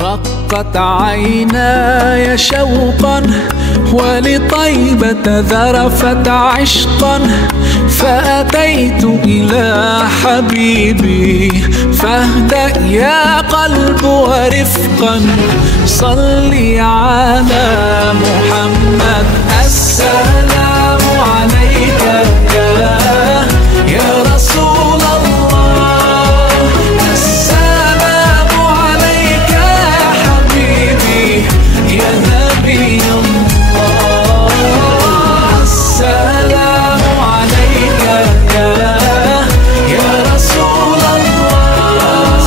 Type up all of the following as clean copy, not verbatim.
رقت عيناي شوقا ولطيبة ذرفت عشقا، فأتيت إلى حبيبي فاهدأ يا قلب ورفقا. صلي على محمد. السلام عليك يا رسول الله، السلام عليك يا حبيبي يا نبي الله، السلام عليك يا رسول الله،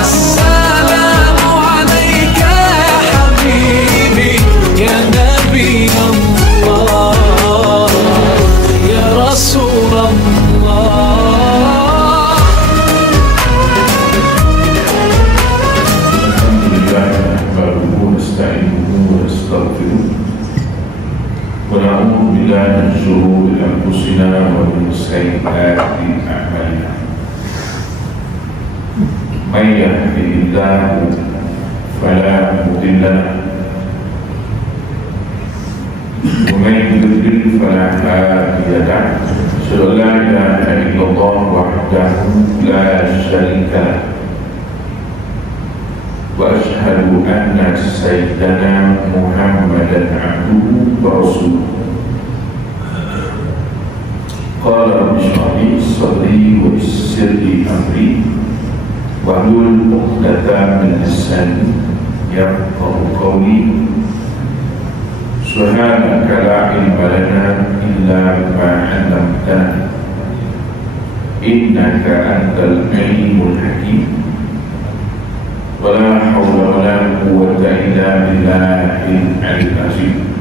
السلام عليك يا حبيبي يا نبي الله يا رسول الله. ونعوذ بالله من شرور أنفسنا ومن سيئات أعمالنا. من يهده الله فلا مضل له ومن يضلل فلا هادي له. أشهد أن لا إله إلا الله وحده لا شريك له، وأشهد أن سيدنا محمدا عبده ورسوله. قال رب اشرح لي صدري ويسر لي أمري واحلل عقدة من لساني يفقهوا قولي. سبحانك لا علم لنا إلا ما علمتنا إنك أنت العليم الحكيم. ولا حول ولا قوة إلا بالله العلي العظيم.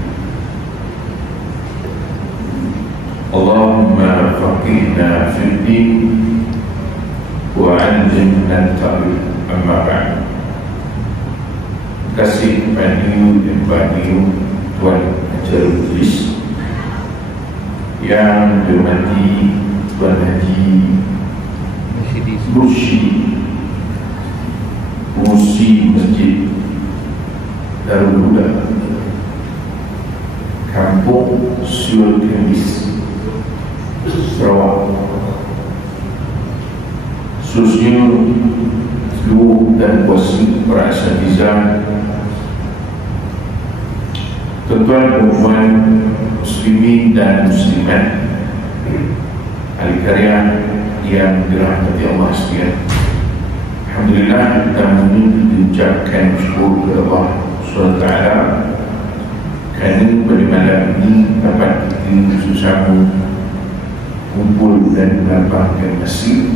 اللهم فقهنا في الدين وعلمنا التأويل. أما بعد. Kasih Baniu dan Baniu Tuan Ajar Tulis yang dihormati Tuan Haji Mursyid Musi Masjid Darul Huda Kampung Syul Kemis, Sarawak, khususnya seluruh dan kuasa para asatidzah, tuan-tuan dan puan muslimin dan muslimat, ahli karya yang dirahmati Allah sekalian. Alhamdulillah, kita mengucapkan syukur kepada Allah SWT kerana pada malam ini dapat kita bersama kumpul dan melapangkan masjid.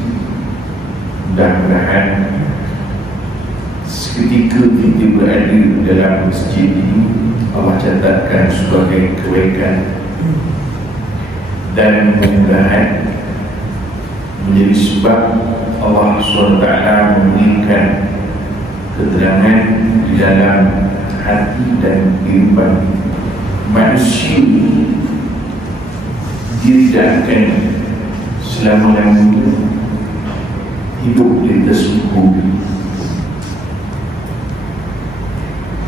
Mudah-mudahan seketika kita berada dalam masjid ini Allah catatkan sebagai kebaikan dan mudah-mudahan menjadi sebab Allah SWT memberikan keterangan di dalam hati dan kehidupan manusia. Dia tidak akan selama-lamanya hidup di atas bumi.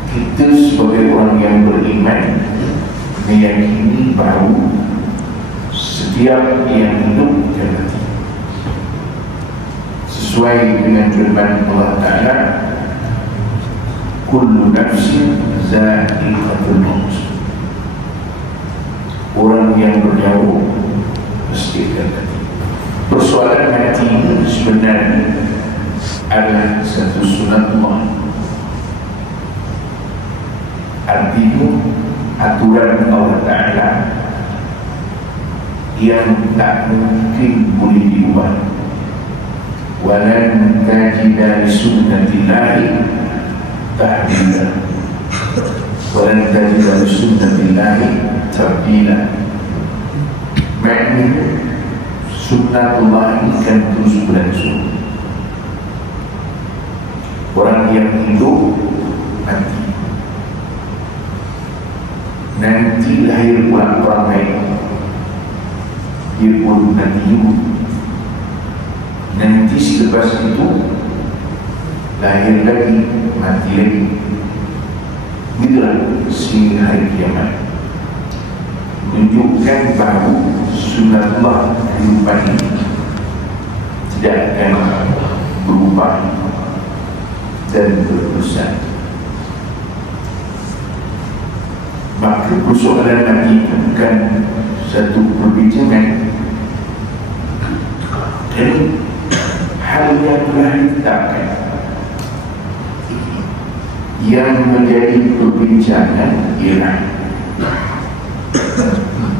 Kita sebagai orang yang beriman meyakini bahawa setiap yang hidup akan mati. Sesuai dengan firman Allah Ta'ala, kullu nafsin za'iqatul maut. Orang yang bernyawa mesti akan mati. Persoalan mati ini sebenarnya adalah satu sunat Allah. Artinya aturan Allah Ta'ala yang tak mungkin boleh diubah. Walan tajida li sunnatillahi tahbila, walan tajida li sunnatillahi tabdila. Maknanya sunnatullah ini kan terus berlangsung. Orang yang hidup mati, nanti lahir pula orang lain, dia pun nanti hidup. Nanti selepas itu lahir lagi, mati lagi. Itulah si hari kiamat, menunjukkan bahawa sunatullah kehidupan ini tidak akan berubah dan berperusahaan. Maka persoalan nanti bukan satu perbincangan, dan hal yang telah ditetapkan. Yang menjadi perbincangan ialah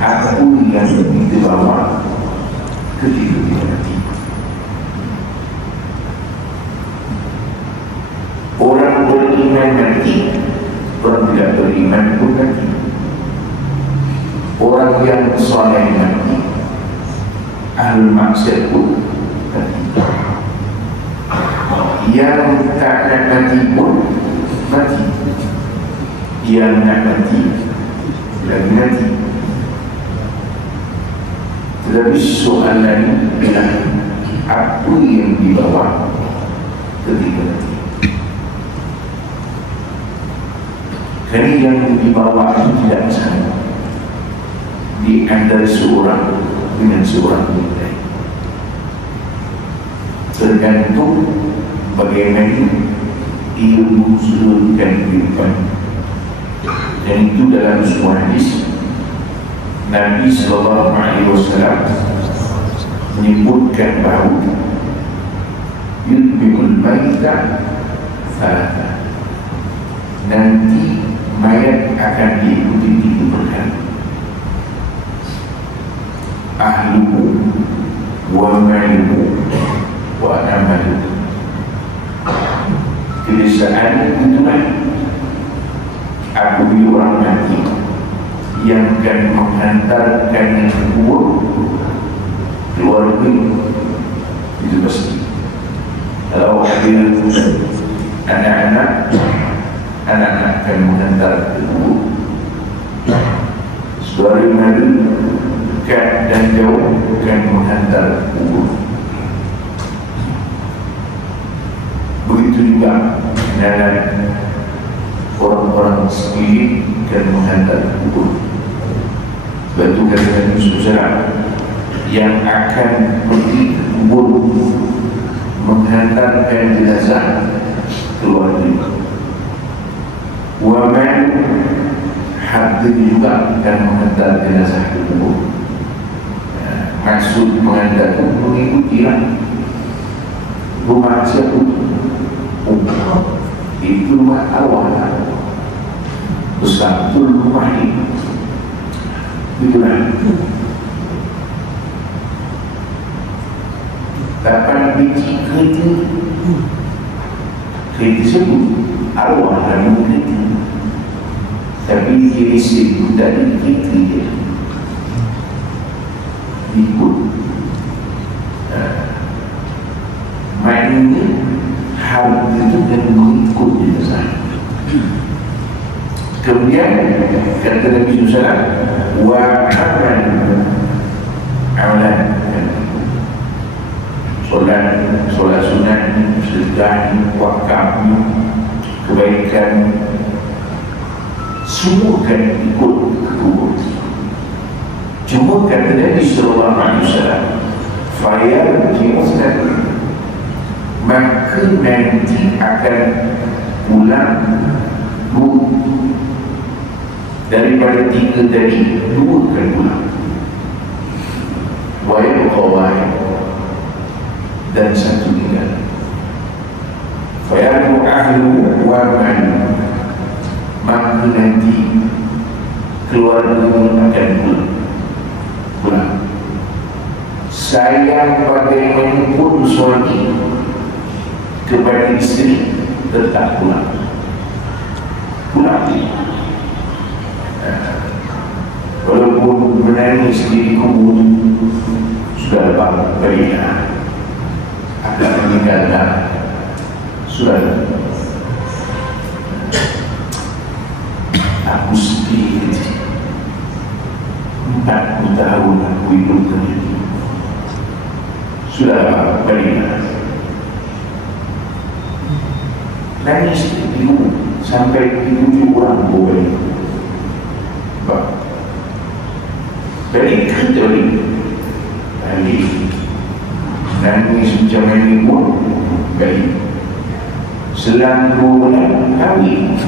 apa yang kita bawa ketika kita mati. Orang beriman mati, orang tidak beriman pun mati. Orang yang soleh mati, ahli maksiat pun mati. Yang tak nak mati pun mati. Yang nak mati lagi mati. Tetapi soalan ialah apa yang dibawa ketika mati. Kerana yang dibawa itu tidak sama di antara seorang dengan seorang yang lain. Tergantung bagaimana ilmu seluruhkan kehidupan. Dan itu dalam sebuah hadis Nabi SAW menyebutkan bahawa yudbihul mayyita thalatha, nanti mayat akan diikuti 3 perkara: ahluhu wa maluhu wa amaluhu. Kebiasaan itulah apabila orang mati yang akan menghantarkan yang kubur keluarga itu pasti. Kalau hadir anak-anak akan menghantar ke kubur. Saudara mari dekat dan jauh akan menghantar ke kubur. Begitu juga dalam orang-orang sekeliling akan menghantar ke kubur. Sebab itu kata Nabi SAW, yang akan pergi ke kubur menghantarkan jenazah keluarga. Waman hadir juga akan menghantar jenazah ke kubur. Maksud menghantar itu mengikutilah rumah siapa? Itu rumah awal besar, itu rumah ini. Itulah kapan biji kereta sebut arwah lalu kereta, tapi dia isi dari kereta dia ikut. Maknanya hal itu dan mengikut jenazah. Kemudian kata Nabi SAW, wa amalan, solat sunat, sedekah, wakaf, kebaikan, semua kan ikut ke kubur. Cuma kata Nabi SAW, fayar jimuskan, maka nanti akan pulang daripada 3 tadi, 2 akan pulang. Wayang kawai dan 1 tinggal. Fayaku ahlu wa ma'lu, maka nanti keluarga akan pulang. Sayang bagaimanapun suami kepada isteri tetap pulang. Walaupun menangis di kubur sudah dapat berikan akan meninggalkan sudah. Aku sedih 40 tahun aku hidup sendiri, sudah dapat berikan. nangis di rumah sampai 7 orang boleh. Jadi kita ni nangis macam ini pun baik. Selang 2 bulan kahwin.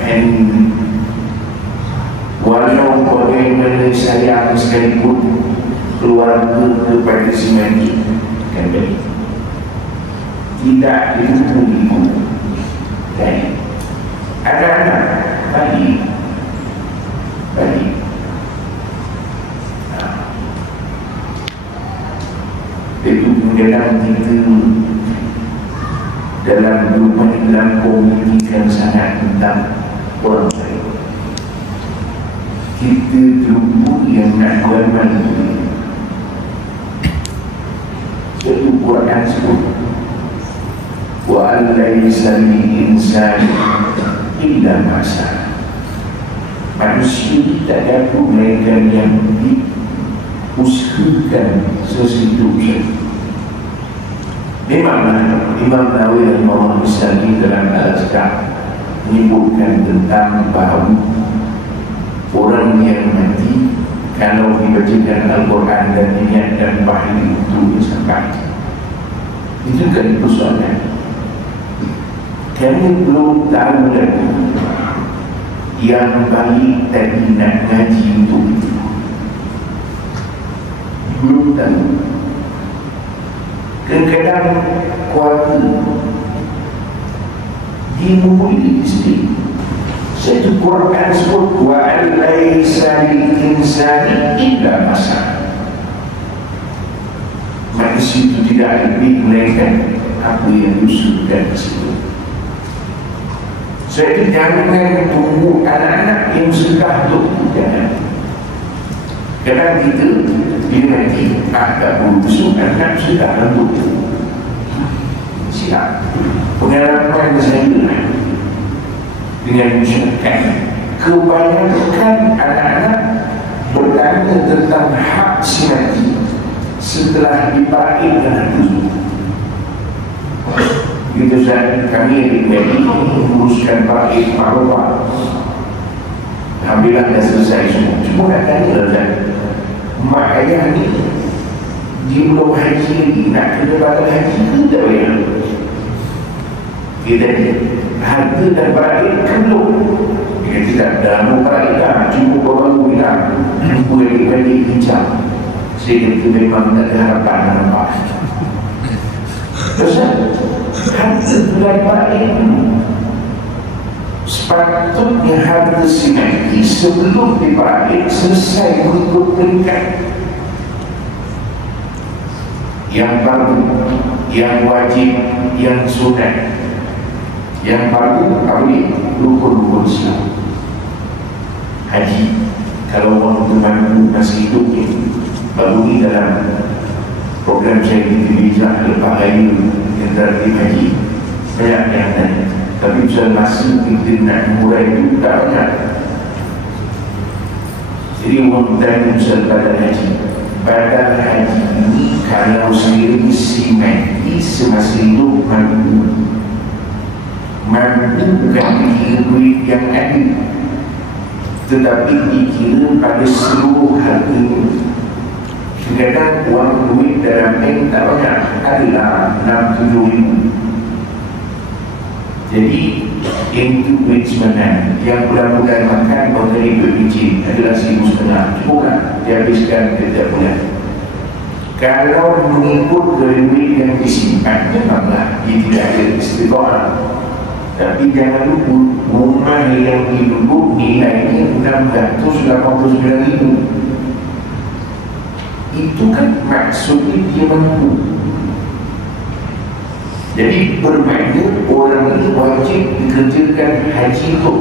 Dan walau bagaimana sayang sekalipun keluarga kepada si mati kan baik, tidak dihukum ibu dan anak-anak bagi itu dalam kita dalam dalam komunikasi sangat tentang orang lain. Kita terlupa yang nak buat mana itu Quran sebut wa alaysa lil-insani illa ma sa'a. Manusia tidak dapat melainkan yang diusahakan sesuatu saja. Memanglah Imam Nawawi rahimahullah misalnya dalam Al-Azkar menyebutkan tentang bahawa orang yang mati kalau dibacakan Al-Quran dan diniatkan wahyu untuk disampaikan, itu kan persoalan. Kami belum tahu lagi yang baik tadi nak ngaji untuk itu. Belum tahu. Kadang-kadang keluarga dimulai istri. Satu Quran sebut wa alaysa lil-insani illa ma sa'a. Manusia itu tidak lebih melainkan apa yang diusulkan di situ. Jadi jangan tunggu anak-anak yang sudah jangan. Kadang kita dia nanti tak berusaha anak sudah lembut. Siap. Pengalaman saya dengan masyarakat, kebanyakan anak-anak bertanya tentang hak si mati setelah dipakai dengan itu. Itu saat kami menguruskan pakai maruah. Alhamdulillah dah selesai semua. Cuma nak tanya Ustaz, mak ayah ni dia belum haji lagi, nak kena batal haji ke tak payah? Kita harga dan berakhir kan belum. Dia tidak dalam berakhir dah, cuma baru bilang jumpa balik bincang. Saya kata memang tak ada harapan nampak. Ustaz, harga dan berakhir sepatutnya harga si mati sebelum diberakhir selesai mengikut peringkat yang baru, yang wajib, yang sunat. Yang baru apa ni? Rukun-rukun Islam. Haji, kalau orang tu masih hidup ni, baru ni dalam program saya di Bijak lepas raya yang terhadap haji, banyak yang tanya. Tapi soal masa kita nak murai itu tak banyak. Jadi orang tanya soal badan haji. Badan haji ini kalau sendiri si mati semasa hidup mampu bukan dikira duit yang ada, tetapi dikira pada seluruh harganya. Kadang uang duit dalam bank tak banyak, adalah 6-7 ribu. Jadi itu duit sebenarnya. Yang bulan-bulan makan kau dari duit kecil adalah 1,500. Cukup kan dihabiskan setiap bulan. Kalau mengikut dari duit yang disimpan, memanglah dia tidak ada istiqamah. Tapi jangan lupa, rumah yang diduduk nilainya 689,000. Itu kan maksudnya dia mampu. Jadi bermakna orang ini wajib dikerjakan haji itu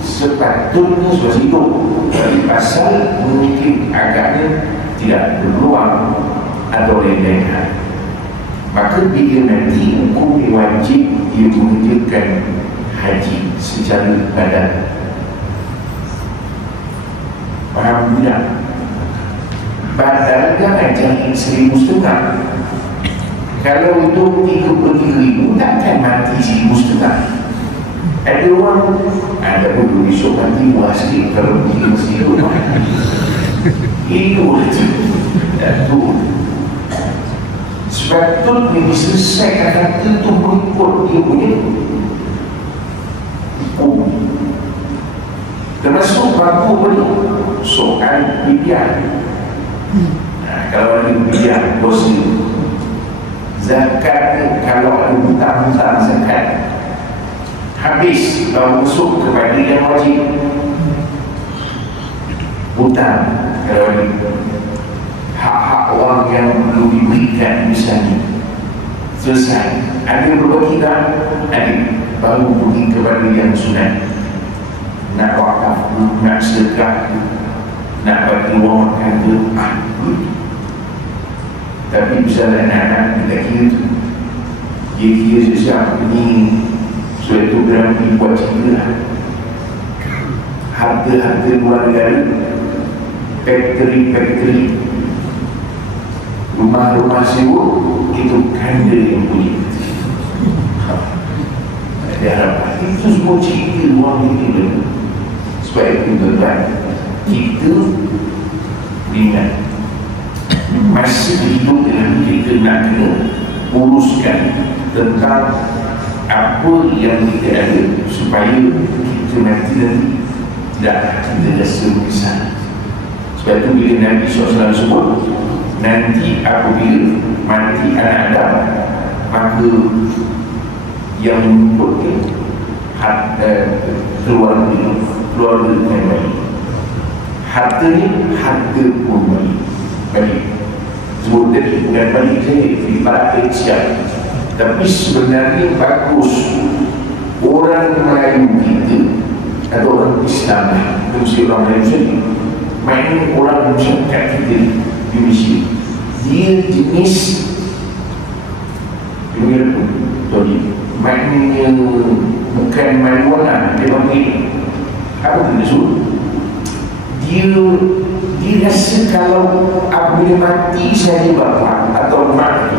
sepatutnya sudah hidup. Tapi pasal mungkin agaknya tidak berpeluang atau lain-lain hal, maka bila nanti hukum wajib dia mengerjakan haji secara badan. Faham tidak? Padahal jangan cari 1,500. Kalau itu 33,000 takkan mati 1,500. Ada orang ada pun besok mati buah sikit kalau pergi masjid itu. Itu sepatutnya diselesaikan kata itu mengikut dia punya hukum. Termasuk baku pun soal bibian. Kalau ada bibian dosa zakat, kalau ada hutang-hutang zakat habis baru masuk kepada yang wajib hutang. Kalau ada hak-hak orang yang perlu diberikan misalnya selesai, ada berbagi tak? Ada, baru pergi kepada yang sunat. Nak wakaf, nak sedekah, nak bagi orang makan tu, tapi misalnya anak-anak kita kira tu, dia kira sesiap ini suatu berarti buat cerita harga-harga luar negara, factory, rumah-rumah sewa, itu kanda yang punya. Ada harapan. Itu semua cerita luar negara. Sebab itu tuan-tuan, kita ingat masih hidup dengan kita nak kena uruskan tentang apa yang kita ada supaya kita nanti tidak kita rasa berkesan. Sebab itu bila Nabi SAW sebut, nanti apabila mati anak Adam, maka yang menyebutkan keluarga dengan baik, hartanya harta pun baik. Sebut tadi bukan balik saya di para siap, tapi sebenarnya bagus orang Melayu kita atau orang Islam, mesti orang Melayu sendiri main orang masyarakat kita di Malaysia, dia jenis maknanya bukan marijuana, dia panggil apa kita sebut, dia rasa kalau apabila mati saya bapa atau mak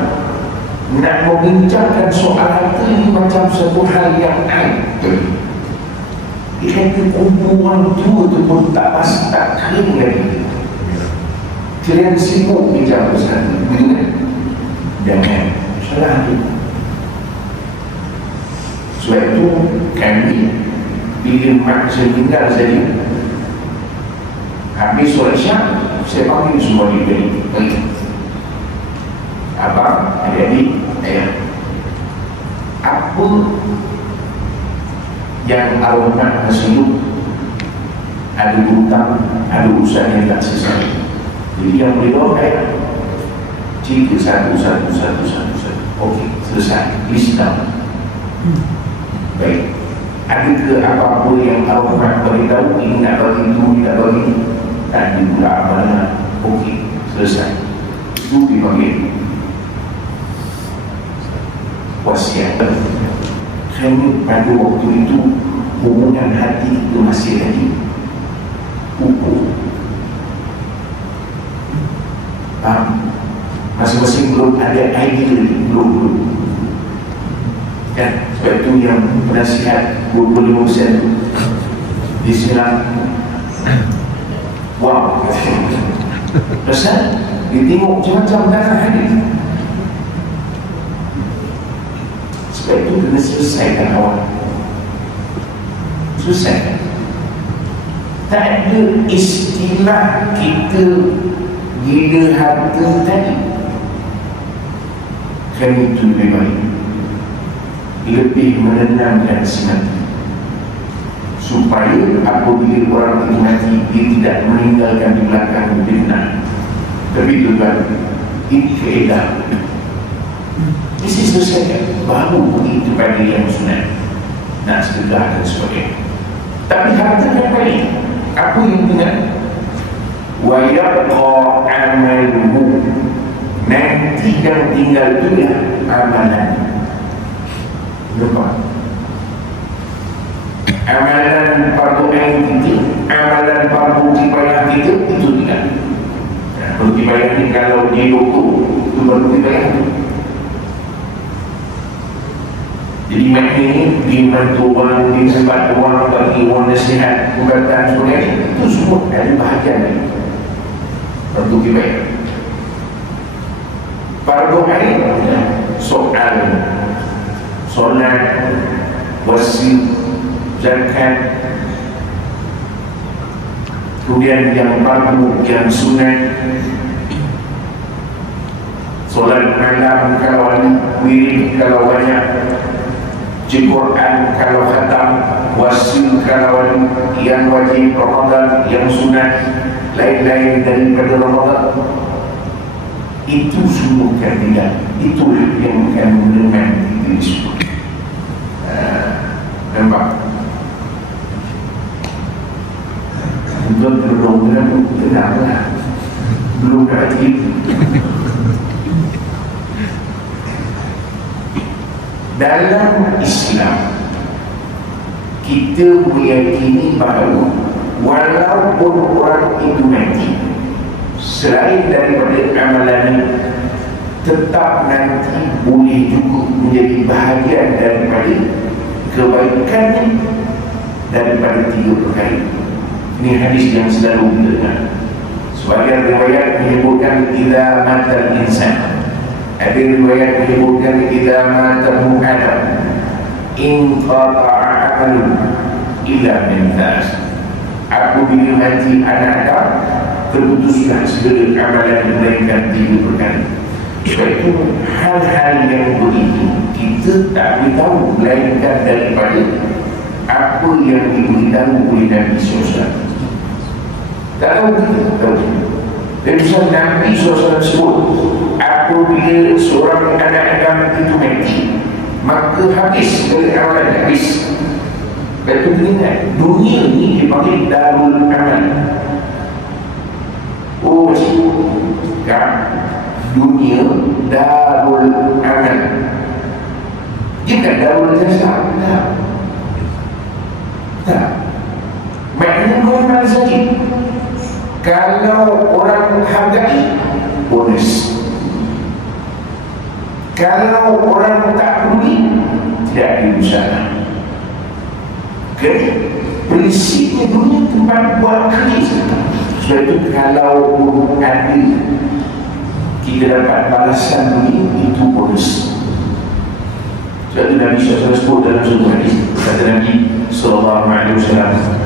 nak membincangkan soal harta ini macam satu hal yang aib. Dia kata kumpulan tua tu pun tak pasti tak kering lagi. Kalian sibuk bincang pasal itu, jangan salah itu. Sebab itu kami bila mak saya tinggal saja, habis solat Syak, saya panggil semua diberi abang, adik-adik, ayah, apa yang arwah masih hidup, ada hutang, ada urusan yang tak selesai. Jadi yang boleh bawa ayah cerita satu. Okey, selesai, list down. Baik, ada ke apa-apa yang arwah beritahu ini nak bagi itu, tidak bagi tak dibuka amanah. Okey, selesai. Itu dipanggil wasiat. Kami pada waktu itu hubungan hati itu masih lagi ukur. Masing-masing belum ada idea, belum. Kan? Sebab itu yang penasihat 25% di sini. Wow. Pasal dia tengok macam-macam tanah hadis. Sebab itu kena selesaikan awal. Selesaikan. Tak ada istilah kita gila harta tadi. Kerana itu lebih baik, lebih menenangkan si mati, supaya apabila orang itu mati, dia tidak meninggalkan di belakang fitnah. Tapi tuan, ini keedah. Mesti selesaikan, baru pergi kepada yang sunat, nak sedekah dan sebagainya. Tapi harta yang baik, apa yang dengan wa yabqa amaluhu, nanti yang tinggal dunia amalan. Nampak? Amalan fardu ain kita, amalan fardu kifayah kita, itu tinggal. Pergi bayar ni kalau dia doktor, itu baru pergi bayar. Jadi makna ni dibantu orang, disempat orang, bagi orang nasihat, ubatan sebagainya, itu semua ada bahagian ni. Perlu pergi bayar. Fardu ain, soal, solat, wasi, zakat. Kemudian yang fardu, yang sunat, solat malam kalau ada, wirid kalau banyak, Quran kalau khatam, wasi kalau ada, yang wajib Ramadan, yang sunat, lain-lain daripada Ramadan. Itu semua kandidat, itulah yang akan mendengar diri semua. Nampak? Tuan belum tenanglah, belum aktif. Dalam Islam kita meyakini bahawa walaupun orang itu mati, selain daripada amalan, tetap nanti boleh juga menjadi bahagian daripada kebaikannya daripada 3 perkara. Ini hadis yang selalu kita dengar. Sebagian riwayat menyebutkan idza matal insan. Ada riwayat menyebutkan idza mata Adam inqata'a amalu illa min thalath. Apabila mati anak Adam, terputuslah segala amalan melainkan 3 perkara. Sebab itu hal-hal yang begitu kita tak beritahu melainkan daripada apa yang diberitahu oleh Nabi SAW. Tak tahu kita, tahu. Dan misal Nabi SAW sebut, apabila seorang anak Adam itu mati, maka habis dari amalan, habis. Dan itu ingat, dunia ini dipanggil darul amal. Oh, ya, dunia darul amal. Dia bukan darul jasa. Tak. Maknanya kau amal saja. Kalau orang hargai, bonus. Kalau orang tak peduli, tidak ada usaha. Jadi prinsipnya dunia tempat buat kerja. Sebab itu kalau ada kita dapat balasan dunia, itu bonus. Sebab itu Nabi SAW sebut dalam satu hadis, kata Nabi SAW,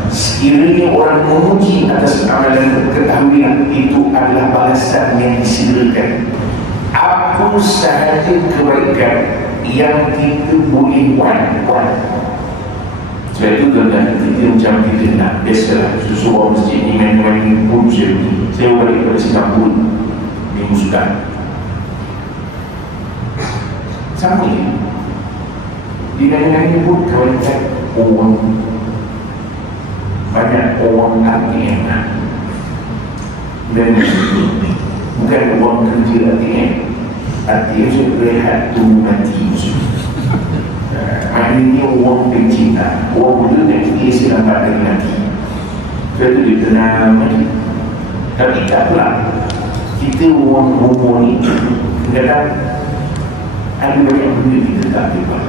sekiranya orang memuji atas amalan ketahuian, itu adalah balasan yang disediakan. Apa sahaja kebaikan yang kita boleh buat. Sebab itu tuan-tuan, kita macam kita nak, biasalah sesuatu masjid ni main-main pun saya balik pada Singapura minggu sudah sama ni di negara pun kawan-kawan orang banyak orang ATM dan bukan orang kerja ATM saya berehat tunggu mati maknanya orang pencinta orang muda nanti selamat dari mati. Sebab itu dia tenang mati. Tapi tak pula kita orang umur ni kadang ada banyak benda kita tak boleh.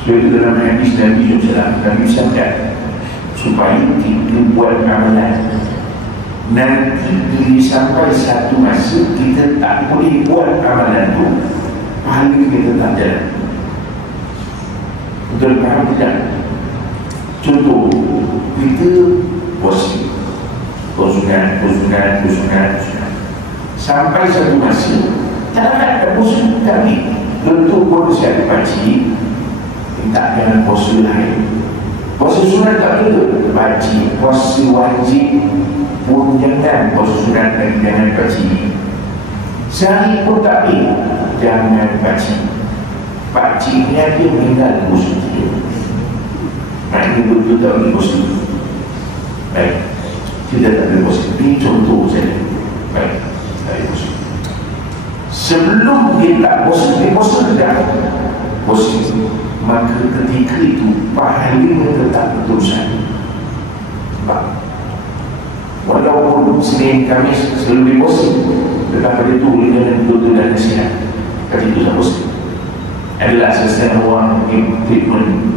Sebab itu dalam hadis Nabi SAW, Nabi sabda supaya kita buat amalan, nanti bila sampai satu masa kita tak boleh buat amalan tu, pahala kita tak jalan. Betul faham tidak? Contoh, kita posisi kosungan. Sampai satu masa tak ada posu, tapi bentuk pun saya pakcik minta jangan posu lain. Posu sunat tak ada, pakcik posu wajib pun jangan, posu sunat lagi jangan pakcik. Sehari pun tak boleh, jangan pakcik. Pakciknya dia meninggal posu dia. Nah ini betul tak boleh posu. Baik, tidak ada posu. Ini contoh saja. Baik, tak ada posu. Sebelum dia tak posu, dia posu dah posu. Maka ketika itu pahalanya tetap berterusan. Walaupun Senin, Kamis selalu deposit. Tetapi itu dengan betul dan nasihat. Kata itu tak positif. Adalah sesetengah orang yang treatment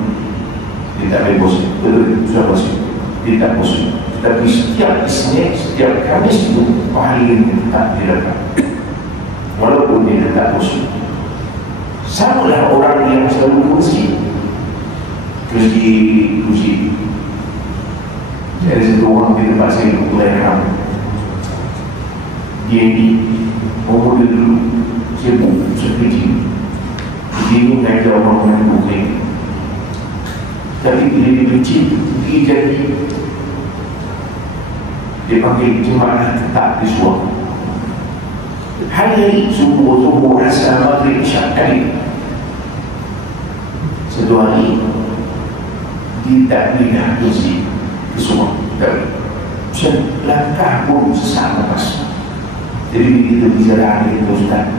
dia tak deposit. Betul, sudah positif. Dia tak positif. Tetapi setiap Isnin, setiap Kamis itu pahala yang tetap dia dapat. Walaupun dia tetap positif. Samalah orang yang selalu ke masjid. Masjid. Ada satu orang di tempat saya di Kuala Ram. Dia ni umur dia dulu sibuk sekejap. Dia ni mengajar orang yang bukit. Tapi bila dia benci, dia jadi dia panggil jemaah tetap di suam. Hari-hari subuh asal maghrib isyak kali. Satu hari dia tak boleh dah bersih ke suam. Tak langkah pun sesak nafas. Jadi bila kita bicara hari itu, Ustaz,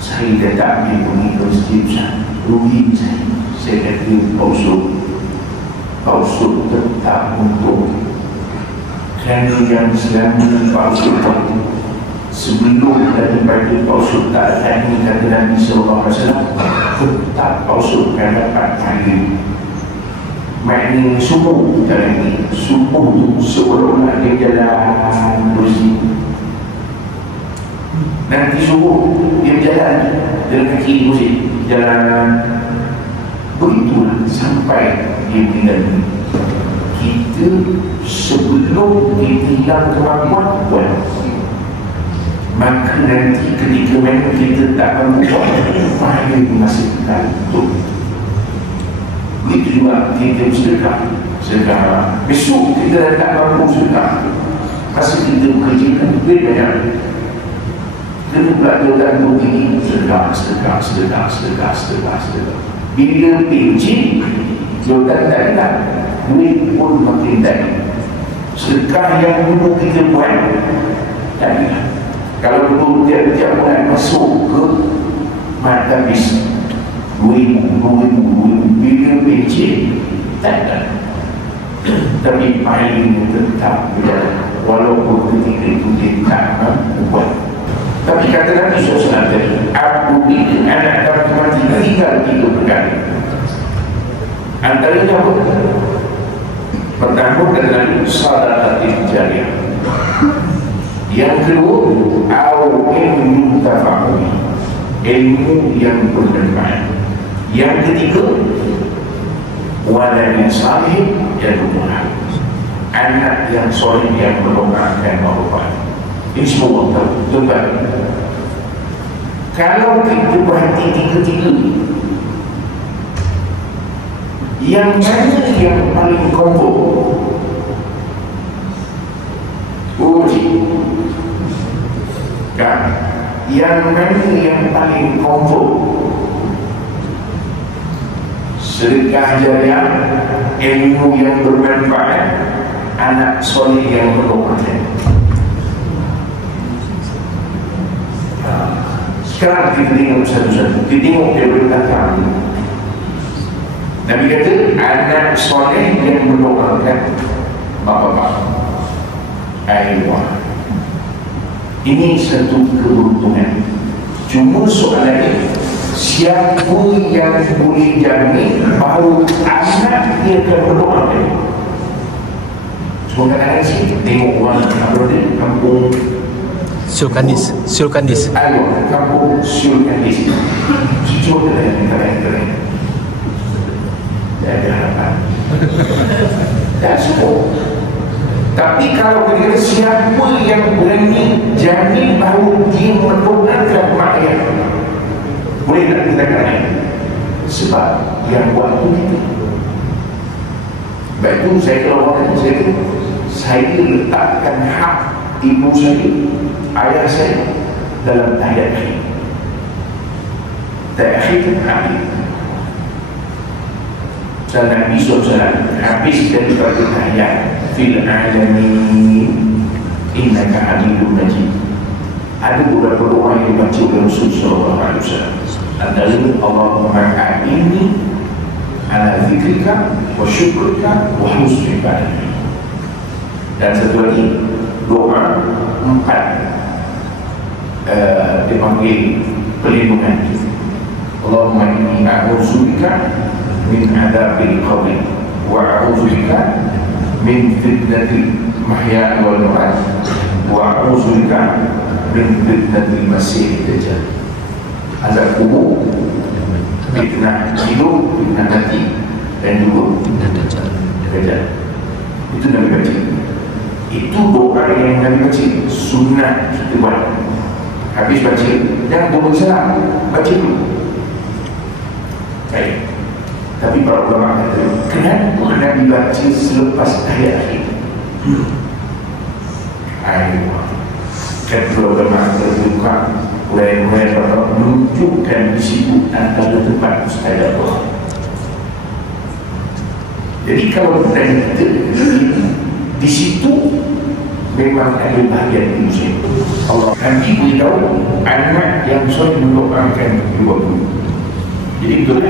saya dah tak boleh pergi ke masjid, Ustaz. Rugi saya kata Pak Usul tetap untuk kerana yang selama Pak Usul sebelum daripada Pak Usul tak ada ini kata Nabi SAW, tetap Pak Usul akan dapat pahala. Maknanya subuh dalam ini, subuh itu seolah-olah dia jalan bersih. Nanti subuh dia berjalan dalam kaki di masjid, jalan begitulah sampai dia meninggal. Kita sebelum kita hilang kemampuan buat, maka nanti ketika memang kita tak mampu buat, pahala di masa kita itu. Begitu juga kita sedekah. Besok kita tak mampu sedekah, masa kita bekerjakan duit banyak, kita pula letak dua gigi sedekah. Bila pinci letak tak duit pun makin tak. Sedekah yang dulu kita buat tak ada. Kalau dulu tiap-tiap bulan masuk ke mata bis 2,000 bila pinci tak ada. Tapi paling tetap berjalan walaupun ketika itu dia tak buat. Tapi kata Nabi SAW tadi, apabila anak dapat mati tinggal 3 perkara. Antaranya apa? Pertama kata Nabi, sadaqatin jariyah. Yang kedua, ilmu tafa'uli, ilmu yang bermanfaat. Yang ketiga, waladin salih yang bermanfaat, anak yang soleh yang mendoakan Allah. Ini semua tuan-tuan. Kalau kita berhati tiga-tiga, yang mana yang paling komfort? Kan? Yang mana yang paling komfort? Sedekah jariah, ilmu yang bermanfaat, anak soleh yang berdoakan. Sekarang kita tengok satu-satu. Kita tengok dia berkata, Nabi kata anak soleh yang mendoakan bapa-bapa. Ayuh, ini satu keberuntungan. Cuma soalannya, siapa yang boleh jamin bahawa anak dia akan mendoakan? Cuma kadang-kadang sih tengok orang kampung Sulkandis. Ayuh, kampung Sulkandis. Cuma kadang-kadang tak ada harapan. Tak semua. Tapi kalau kita siapa yang berani jamin bahawa dia mendoakan mak ayah, boleh tak kita kata? Sebab yang buat itu kita. Baik itu saya kalau orang saya letakkan hak ibu saya, ayah saya dalam tahiyat akhir. Tahiyat akhir itu hak itu. Dan Nabi SAW habis daripada tahiyat fil alamin innaka hamidun majid. Ada beberapa doa yang dibaca oleh Rasulullah SAW. Antaranya Allahumma a'inni ala zikrika wa syukrika wa husni ibadatik. Dan satu lagi, doa 4 dipanggil perlindungan. Allahumma inni a'udzubika min adzabil qabr wa a'udzubika min fitnatil mahya wal mamat wa a'udzubika min fitnatil masih dajjal. Azab kubur, fitnah hidup, fitnah mati, dan juga dajjal. Itu Nabi baca. Itu doa yang Nabi baca, sunnah kita buat. Habis baca, jangan boleh salah, baca dulu. Baik. Tapi para ulama kata, kenapa Nabi baca selepas ayat akhir? Ayat kata ulama terbuka, mulai-mulai menunjukkan di situ antara tempat mustajab doa. Jadi kalau kita di situ memang ada bahagian muslim. Allah nanti beritahu anak yang soleh mendoakan dua guru. Jadi betul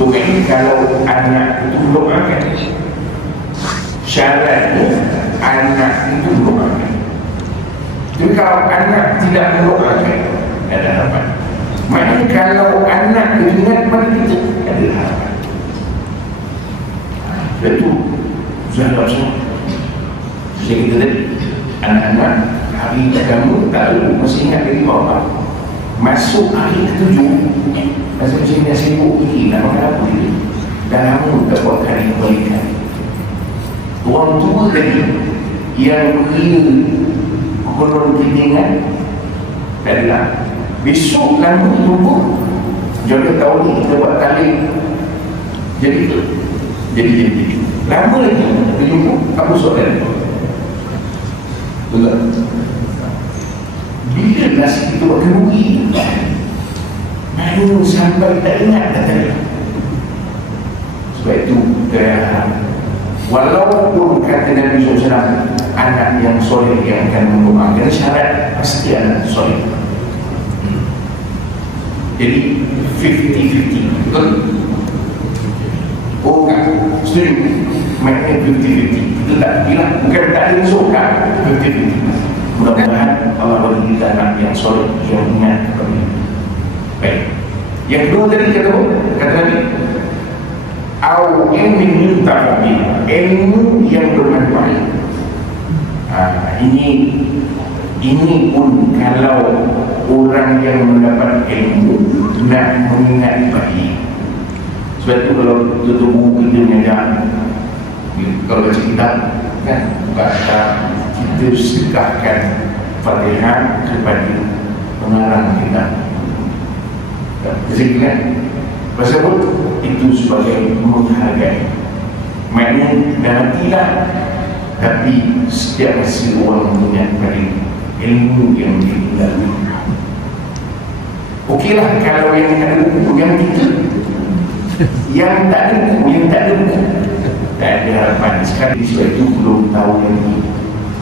doa ini kalau anak itu mendoakan, syaratnya anak itu mendoakan. Jadi kalau anak tidak mendoakan, ada harapan. Maknanya kalau anak ingat pada kita, ada harapan. Itu sudah tak semua. Jadi kita tadi anak-anak hari kamu tak tahu, masih ingat lagi bapa. Masuk hari ke-7, masa macam ni sibuk pergi nak makan apa dia. Dah lama tak buat kali kebalikan. Orang tua tadi yang kira konon ketinggan tak adalah. Besok lama jumpa, jodoh tahun ni kita buat tali. Jadi lama lagi kita jumpa, apa soalan? Betul. Bila nasi kita buat kerugi, malu sampai tak ingat kata. Sebab itu walaupun kata Nabi SAW, anak yang soleh yang akan mendoakan, syarat pasti anak soleh. Jadi 50-50, betul? Oh enggak, setuju. Maknanya 50-50. Itu tak bilang, bukan tak ada suka 50-50. Mudah-mudahan Allah beri kita anak yang soleh, yang ingat kepada dia. Baik. Yang kedua tadi kata Nabi, au ilmin yuntafa'u bihi, ilmu yang bermanfaat. Ini pun kalau orang yang mendapat ilmu nak mengingat baik. Sebab itu kalau tutup buku kita mengajar, kalau baca kitab kan, kata kita sedekahkan Fatihah kepada pengarang kitab. Jadi kan, pasal itu sebagai menghargai. Maknanya dah matilah, tapi setiap masa orang mengingat pada ilmu yang dilalui. Okeylah kalau yang ada buku yang kita, yang tak ada buku, tak ada harapan. Sekarang sebab itu belum tahu lagi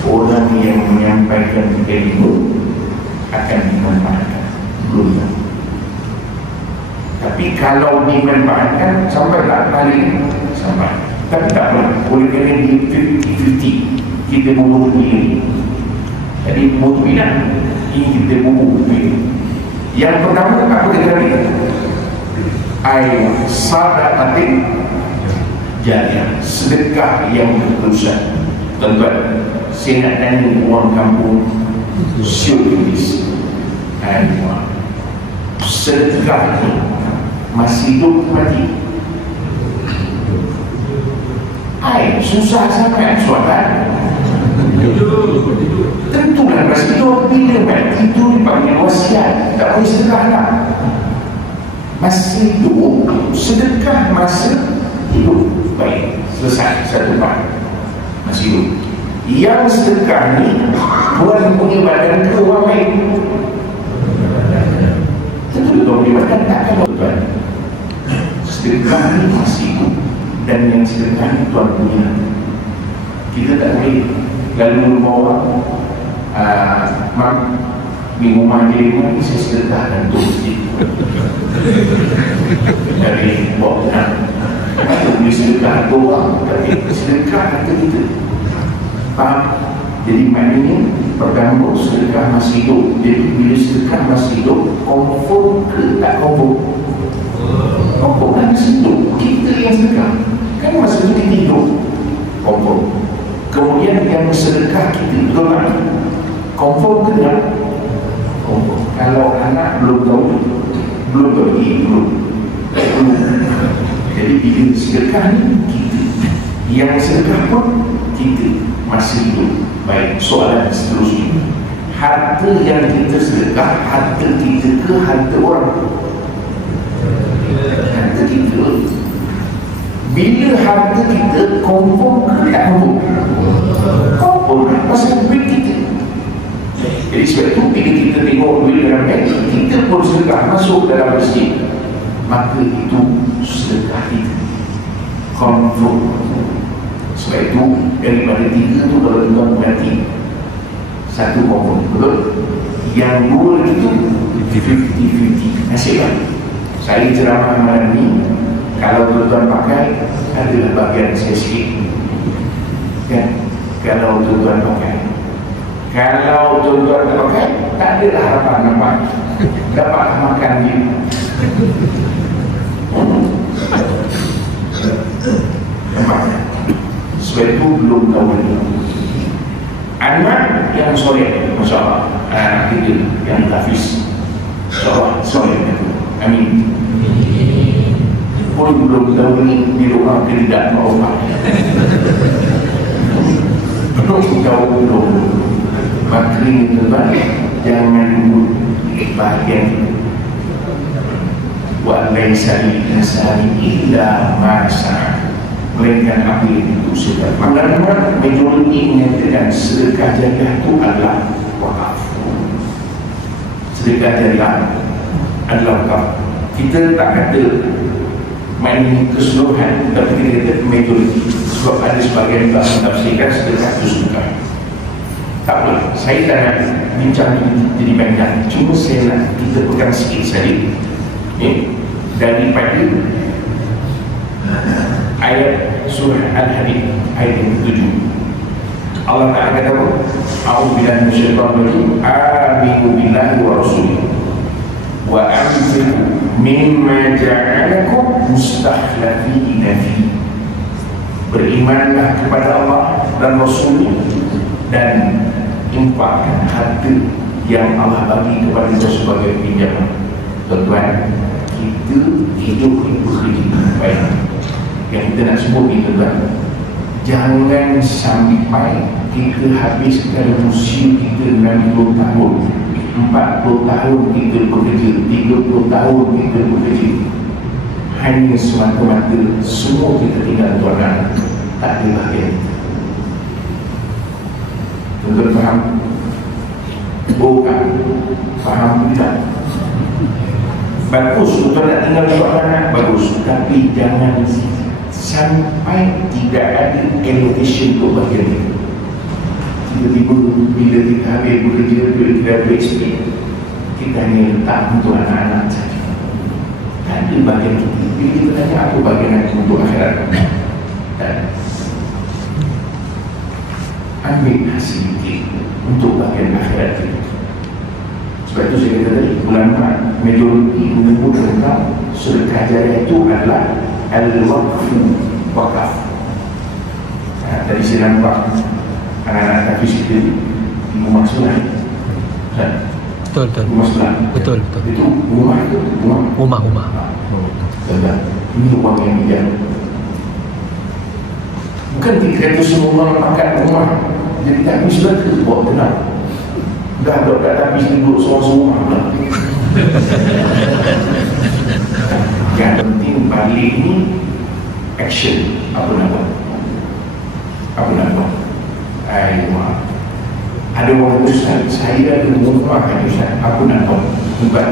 orang yang menyampaikan ilmu akan dimanfaatkan, belum tahu. Tapi kalau dimanfaatkan sampai tak balik, sampai. Tapi tak boleh kena di 50-50 kita bunuh diri. Jadi bunuh bilang ini kita bunuh diri. Yang pertama apa kita ni? Sadaqatin jariyah, sedekah yang berterusan. Tuan-tuan, saya nak tanya orang kampung syurgis, sedekah ni masih hidup mati? Susah sangat soalan. Tentulah masih hidup. Bila mati itu dipanggil wasiat, tak boleh sedekah lah. Masih hidup, sedekah masa hidup. Baik, selesai satu part. Masih hidup. Yang sedekah ni bukan punya badan ke orang lain. Tentu dia punya badan, takkan tuan. Sedekah ni masih hidup, dan yang sedekah ni tuan punya. Kita tak boleh lalu rumah orang, mak di rumah dia ni saya sedekah dan tu masjid dari buat tenang. Kita boleh sedekah tu orang, tapi sedekah kata kita. Faham? Jadi maknanya pertama sedekah masih hidup. Jadi bila sedekah masih hidup, confirm ke tak confirm? Confirm kan masih hidup. Kita yang sedekah kan masa itu kita hidup, confirm. Kemudian yang sedekah kita, betul tak? Confirm ke tak? Confirm. Kalau anak belum tahu, belum pergi, belum. Jadi bila sedekah ni kita, yang sedekah pun kita masih hidup. Baik, soalan seterusnya, harta yang kita sedekah, harta kita ke harta orang? Harta kita. Bila harta kita, confirm ke tak confirm? Confirm, pasal duit kita. Jadi sebab itu bila kita tengok duit dalam bank, kita pun sedekah masuk dalam masjid, maka itu sedekah kita, confirm. Sebab itu daripada 3 tu kalau tuan berhati, 1 confirm, betul? Yang 2 itu 50-50. Nasib lah. Saya ceramah malam ni, kalau tuan pakai, adalah bahagian saya sikit kan? Kalau tuan pakai, kalau tuan tak pakai, tak adalah harapan nampak dapat makan dia. Nampak? Sebab itu belum tahu lagi. Anak yang soleh, Masya Allah, anak kita yang hafiz, Masya Allah, soleh. Amin. Pun belum tahu ni di rumah tidak mau apa. Belum tahu belum. Maka ini terbalik, jangan dulu bahagian wa laisa lil-insani illa ma sa'a, melainkan apa yang itu sedekah. Maknanya majoriti menyatakan sedekah jariah itu adalah wakaf. Sedekah jariah adalah wakaf. Kita tak kata main keseluruhan, tapi kita kata majoriti. Sebab ada sebagian yang menafsirkan sedekah itu sedekah. Tak boleh. Saya tak nak bincang jadi banyak. Cuma saya nak kita pegang sikit saja daripada ayat surah Al-Hadid ayat yang ke-7. Allah Ta'ala kata apa? A'udzubillahi minasyaitonir rajim. Aminu billahi wa rasulihi wa anfiqu mimma ja'alakum mustakhlifina fihi. Berimanlah kepada Allah dan Rasulnya dan infakkan harta yang Allah bagi kepada kita sebagai pinjaman. Tuan-tuan, kita hidup ni bekerja. Baik, yang kita nak sebut ni tuan, jangan sampai kita habiskan usia kita 60 tahun, 40 tahun kita bekerja, 30 tahun kita bekerja, hanya semata-mata semua kita tinggal tuan, tak ada bahagian. Tuan-tuan faham? Bukan faham tidak? Bagus untuk nak tinggal bersama anak, bagus, tapi jangan sampai tidak ada allocation untuk bahagian itu. Tiba-tiba bila kita habis bekerja, bila kita ada SP, kita hanya letak untuk anak-anak saja. Tak ada bahagian kita. Bila kita tanya apa bahagian untuk akhirat, tak. Ambil hasil kita untuk bahagian akhirat kita. Sebab itu saya kata tadi, ulama majoriti menyebut tentang sedekah jariah itu adalah al-waqfu, wakaf. Tadi saya nampak anak-anak hafiz kita di rumah sebelah. Betul. Rumah sebelah. Betul. Itu rumah itu rumah. Tentang ini uang yang dia. Bukan kita kata semua orang makan rumah. Jadi tak habis sudah kita buat tenang. Dah tak habis duduk semua-semua pula. Yang penting balik ni action. Apa nak buat? Maaf. Ada orang Ustaz, saya ada rumah kan Ustaz, apa nak buat? Bukan.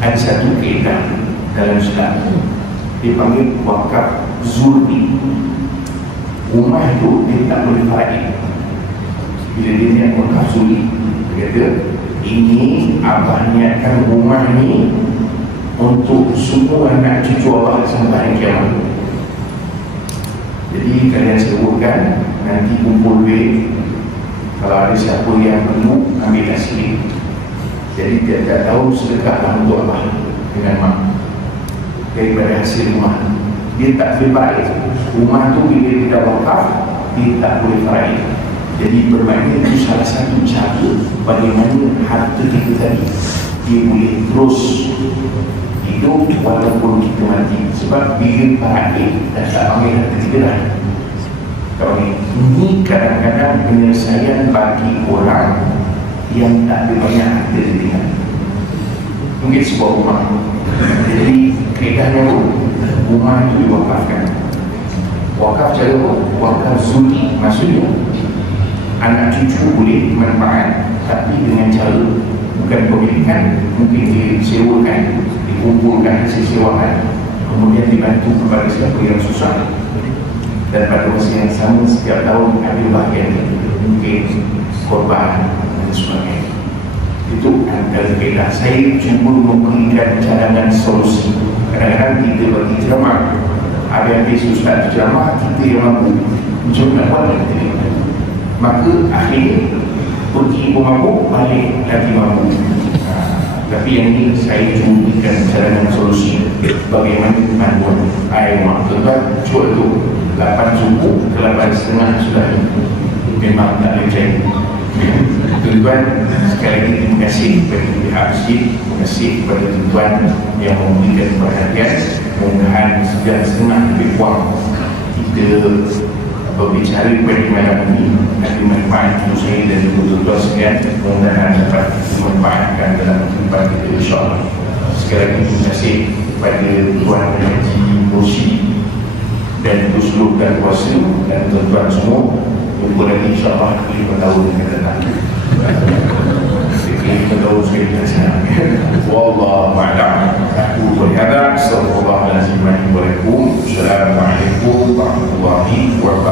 Ada satu kaedah dalam Islam, dipanggil wakaf zulmi. Rumah itu dia tak boleh faraid. Bila dia niat wakaf zulmi, dia kata ini abah niatkan rumah ni untuk semua anak cucu abah sampai hari kiamat. Jadi kalian sebutkan nanti kumpul duit Kalau ada siapa yang perlu, ambil asli. Jadi tiap-tiap tahun sedekahlah untuk Allah dengan mak daripada hasil rumah. Dia tak boleh faraid. Rumah tu bila dia dah wakaf, dia tak boleh faraid. Jadi bermakna itu salah satu cara bagaimana harta kita tadi dia boleh terus hidup walaupun kita mati. Sebab bila faraid dah tak ambil harta kita dah. Ini kadang-kadang penyelesaian bagi orang yang tak ada banyak harta dia. Mungkin sebuah rumah, jadi kaedahnya rumah itu diwakafkan. Wakaf cara apa? Wakaf suri, maksudnya anak cucu boleh manfaat, tapi dengan cara bukan pemilikan, mungkin disewakan, dikumpulkan hasil sewaan, kemudian dibantu kepada siapa yang susah. Dan pada masa yang sama setiap tahun ada bahagian mungkin korban dan sebagainya. Itu antara kaedah. Saya cuba memberikan cadangan solusi. Kadang-kadang kita bagi ceramah, ada yang ustaz ceramah, kita yang mampu macam nak buat kita. Maka akhirnya pergi pun mampu, balik lagi mampu. Tapi yang ini saya cuba berikan cadangan solusi bagaimana panduan air mak. Tuan cuba tu 8 subuh ke 8.30 sudah memang tak boleh cari. Tuan-tuan, sekali lagi terima kasih kepada pihak masjid, terima kasih kepada tuan yang memberikan perhatian. Mudah-mudahan 9.30 lebih kurang kita berbicara kepada malam ini ada manfaat untuk saya dan tuan-tuan sekalian. Mudah-mudahan dapat dimanfaatkan dalam kehidupan kita, insyaAllah. Sekali lagi terima kasih kepada Tuan Haji Mursyid dan Tusluh dan Kuasa dan tuan-tuan semua. Jumpa lagi insyaAllah 5 tahun yang akan datang. 5 tahun sekali datang. Wallahu a'lam. Aku berhadap. Assalamualaikum warahmatullahi wabarakatuh.